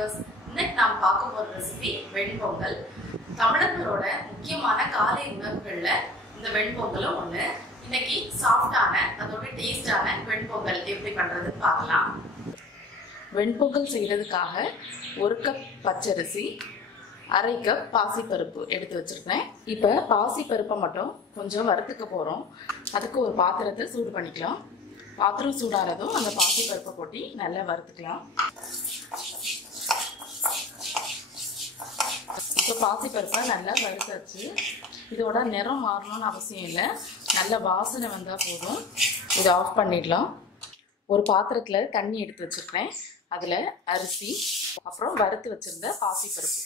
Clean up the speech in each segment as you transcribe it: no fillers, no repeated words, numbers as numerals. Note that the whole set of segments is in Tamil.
viewers, இன்னைக்கு நாம் பார்க்க போற ரெசிபி வெண்பொங்கல். தமிழர்களோட முக்கியமான காலை உணவுகள்ல இந்த வெண்பொங்கலும் ஒண்ணு. இன்னைக்கு சாஃப்டான அதோட டேஸ்டான வெண்பொங்கல் எப்படி பண்றதுன்னு பார்க்கலாம். வெண்பொங்கல் செய்யறதுக்காக 1 கப் பச்சரிசி, 1/2 கப் பாசிப்பருப்பு எடுத்து வச்சிருக்கேன். இப்போ பாசிப்பருப்பை மட்டும் கொஞ்சம் வறுத்துக்க போறோம். அதுக்கு ஒரு பாத்திரத்தை சூடு பண்ணிக்கலாம். பாத்திரம் சூடானதும் அந்த பாசிப்பருப்பை கொட்டி நல்லா வறுத்துக்கலாம். இப்போ பாசிப்பருப்பை நல்லா வறுத்தாச்சு. இதோட நிறம் மாறணும்னு அவசியம் இல்லை, நல்ல வாசனை வந்தால் போதும். இதை ஆஃப் பண்ணிடலாம். ஒரு பாத்திரத்தில் தண்ணி எடுத்து வச்சுருக்கேன். அதில் அரிசி, அப்புறம் வறுத்து வச்சுருந்த பாசிப்பருப்பு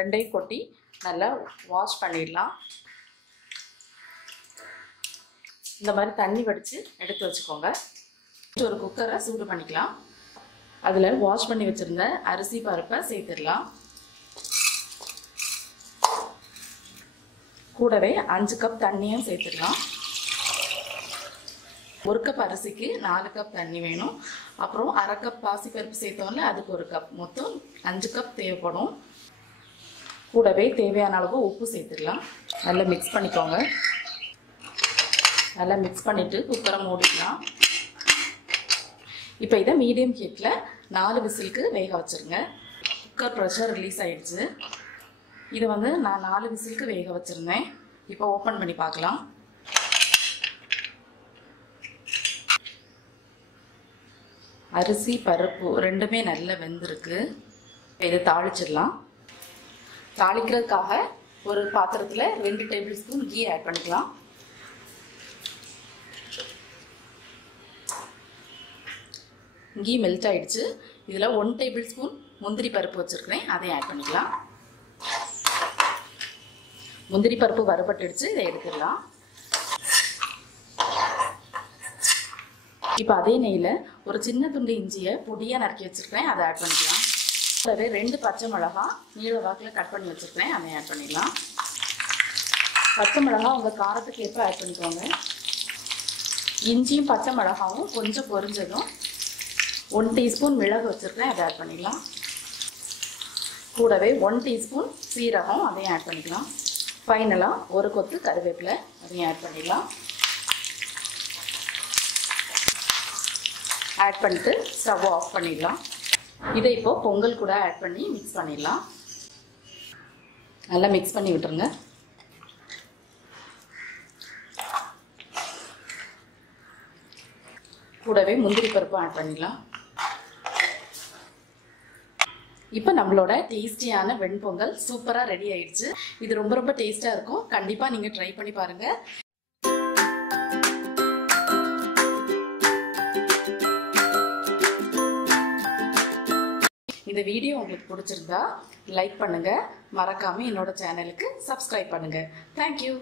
ரெண்டையும் கொட்டி நல்லா வாஷ் பண்ணிடலாம். இந்த மாதிரி தண்ணி வடித்து எடுத்து வச்சுக்கோங்க. ஒரு குக்கரை சூடு பண்ணிக்கலாம். அதில் வாஷ் பண்ணி வச்சுருந்த அரிசி பருப்பை சேர்த்துடலாம். கூடவே 5 கப் தண்ணியும் சேர்த்துடலாம். 1 கப் அரிசிக்கு 4 கப் தண்ணி வேணும். அப்புறம் 1/2 கப் பாசிப்பருப்பு சேர்த்தோம்ல, அதுக்கு 1 கப், மொத்தம் 5 கப் தேவைப்படும். கூடவே தேவையான அளவு உப்பு சேர்த்துடலாம். நல்லா மிக்ஸ் பண்ணிக்கோங்க. நல்லா மிக்ஸ் பண்ணிவிட்டு குக்கரை மூடிடலாம். இப்போ இதை மீடியம் ஹீட்டில் 4 விசிலுக்கு வேக வச்சுருங்க. குக்கர் ப்ரெஷர் ரிலீஸ் ஆகிடுச்சு. இதை நான் 4 விசிலுக்கு வேக வச்சுருந்தேன். இப்போ ஓப்பன் பண்ணி பார்க்கலாம். அரிசி பருப்பு ரெண்டுமே நல்லா வெந்திருக்கு. இதை தாளிச்சிடலாம். தாளிக்கிறதுக்காக ஒரு பாத்திரத்தில் 2 டேபிள் ஸ்பூன் கீ ஆட் பண்ணிக்கலாம். கீ மெல்ட் ஆகிடுச்சு. இதில் 1 டேபிள் ஸ்பூன் முந்திரி பருப்பு வச்சுருக்கிறேன், அதையும் ஆட் பண்ணிக்கலாம். முந்திரி பருப்பு வறுபட்டுடுச்சு, இதை எடுத்துடலாம். இப்போ அதே நெய்யில் ஒரு சின்ன துண்டு இஞ்சியை பொடியாக நறுக்கி வச்சுருக்கிறேன், அதை ஆட் பண்ணிக்கலாம். கூடவே 2 பச்சை மிளகாய் நீள வாக்கில் கட் பண்ணி வச்சுருக்கிறேன், அதை ஆட் பண்ணிடலாம். பச்சை மிளகாய் உங்கள் காரத்துக்கு ஏற்ப ஆட் பண்ணிக்கோங்க. இஞ்சியும் பச்சை மிளகாவும் கொஞ்சம் பொரிஞ்சதும் 1 டீஸ்பூன் மிளகு வச்சுருக்கேன், அதை ஆட் பண்ணிடலாம். கூடவே 1 டீஸ்பூன் சீரகம், அதையும் ஆட் பண்ணிக்கலாம். ஃபைனலாக 1 கொத்து கருவேப்பிலை, அதையும் ஆட் பண்ணிடலாம். ஆட் பண்ணிட்டு ஸ்டவ் ஆஃப் பண்ணிடலாம். இதை இப்போ பொங்கல் கூட ஆட் பண்ணி மிக்ஸ் பண்ணிடலாம். நல்லா மிக்ஸ் பண்ணி விட்டுருங்க. கூடவே முந்திரி பருப்பு ஆட் பண்ணிடலாம். இப்போ நம்மளோட டேஸ்டியான வெண்பொங்கல் சூப்பராக ரெடி ஆயிடுச்சு. இது ரொம்ப ரொம்ப டேஸ்டாக இருக்கும். கண்டிப்பாக நீங்கள் ட்ரை பண்ணி பாருங்கள். இந்த வீடியோ உங்களுக்கு பிடிச்சிருந்தா லைக் பண்ணுங்கள். மறக்காமல் என்னோட சேனலுக்கு சப்ஸ்கிரைப் பண்ணுங்கள். தேங்க்யூ.